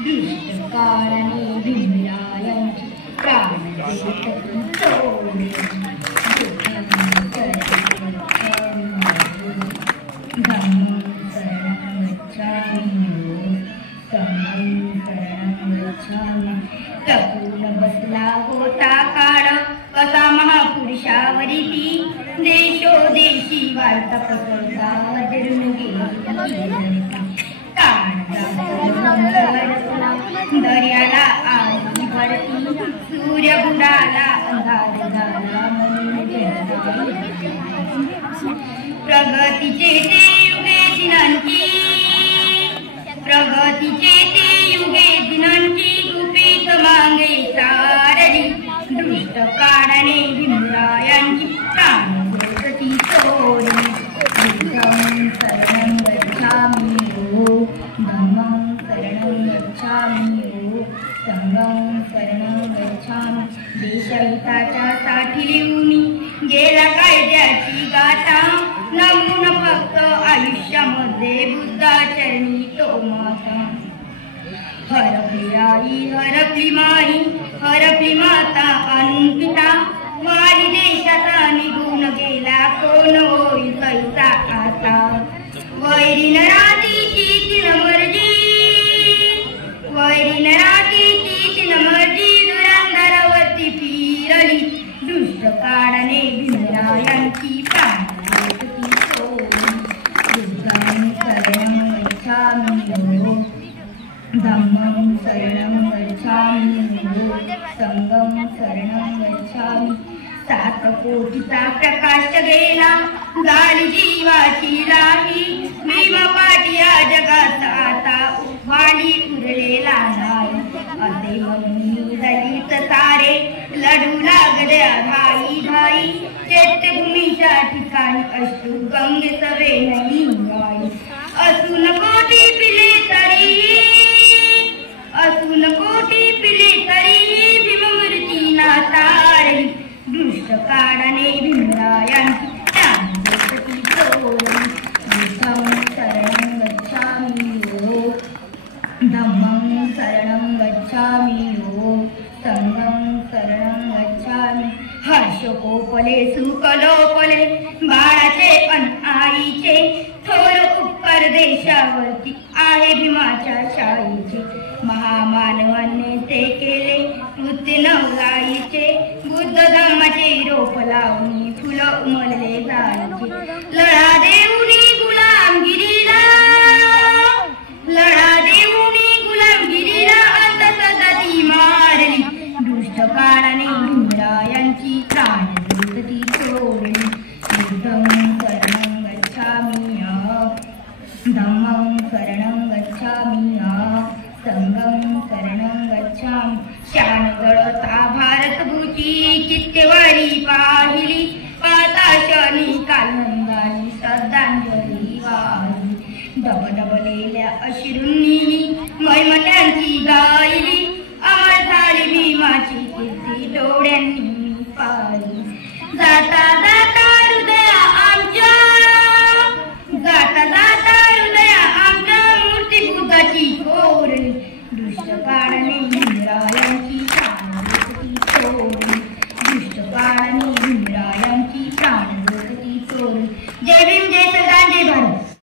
दुष्टकाळाने भीमरायांची प्राणदेत तपून बसला होता काळ कसा महापुरुषावरी ती देशोदेशी वार्ता पसरता वदरून गेली दर्याला आली भरती सूर्य बुडाला अंधार झाला प्रगतीचे ते युगे दिनांची प्रगतीचे ते युगे दिनांची गुपित मागे सारली दृष्ट काळाने भीमरायांची प्राणज्योती चोरली बुद्धं शरणं गच्छामि हो धम्मं शरणं गच्छामि हो संघं शरणं गच्छामि देशहिताच्या साठी लिहून गेला कायद्याची गाथा नमून फक्त आयुष्यामध्ये बुद्धाचरणी तो माता हरपली आई हरपली माई हरपली माता अंकिता वारी देशाचा निघून गेला कोण होईल कैसा आता वैरी नरातीची तिन मर्जी वैरी नरातीची तिन मर्जी दुरांधारावरती फिरली दुष्ट काळाने भीमरायांची प्राणज्योती चोरली बुद्धं शरणं गच्छामि हो धम्मं शरणं गच्छामि हो संघं शरणं गच्छामि 7 कोटीचा प्रकाश गेला झाली जीवाची राही भीमपाठी या जगात आता वाणी उरलेला नाही असे म्हणून दलित सारे लढू लागले घाई घाई चैत्यभूमीच्या ठिकाणी अश्रू गंगे सवे नाही गाई असून कोटी पिले तरी असून कोटी पिले तरी भीममूर्ती नातारली दुष्ट काळाने भीमरायांची प्राणज्योती चोरली बुद्धं शरणं गच्छामि हो धम्मं शरणं गच्छामि हो संघं शरणं गच्छामि हर्ष कोपले सुख लोपले बाळाचे अन आईचे थोर उपकार देशावरती आहे भीमाच्या शाहीचे महामानवाने ते केले कृत्य नवलाईचे बुद्ध धम्माचे रोप लावून फुलं उमलले जायचे लढा देऊनी गुलामगिरीला लढा देऊनी गुलामगिरीला अंत सदती मारली दुष्ट काळाने भीमरायांची प्राणज्योती चोरली बुद्धं शरणं गच्छामि धम्मं शरणं गच्छामि संघं शरणं गच्छामि शान जळता भारतभूची चित्तेवारी पाहिली पाताशनी कालनंदानी श्रद्धांजली वाहिली डबडबलेल्या अश्रूंनी महिमा त्यांची गायली अमर झाली भीमाची कीर्ती डोळ्यांनी